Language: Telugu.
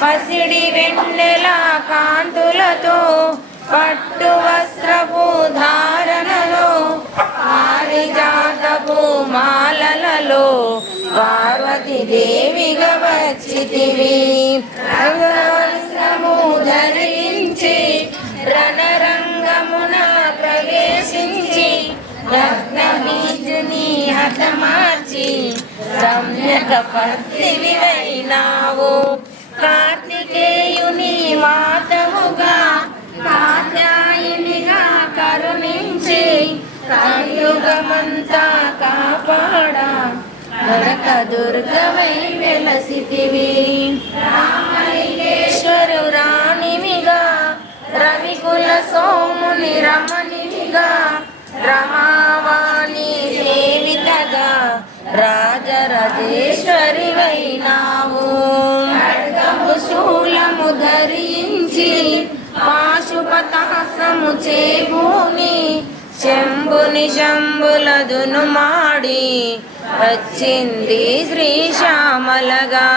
పసిడి వెన్నెల కాంతులతో పట్టు వస్త్రపు ధారణలో పారిజాతపు మాలలలో పార్వతీదేవిగా వచ్చితివి. వస్త్రము ధరించి రణరంగమున ప్రవేశించి రత్నబీజుని హతమార్చి రమ్యక పత్తివి అయినావు. కార్తికేయుని మాతవుగా కాత్యాయనిగా కరుణించి కలియుగమంతా కాపాడా కనక దుర్గవై వెలసితివి. రామలింగేశ్వరు రాణివిగా రవికుల సోముని రమణివిగా రమావాణి సేవితగా రాజరాజేశ్వరి వైనావు. శూలము ధరించి పాశుపతాసము చేభూమి శంభుని శంభులదును మాడి వచ్చింది శ్రీశ్యామలగా.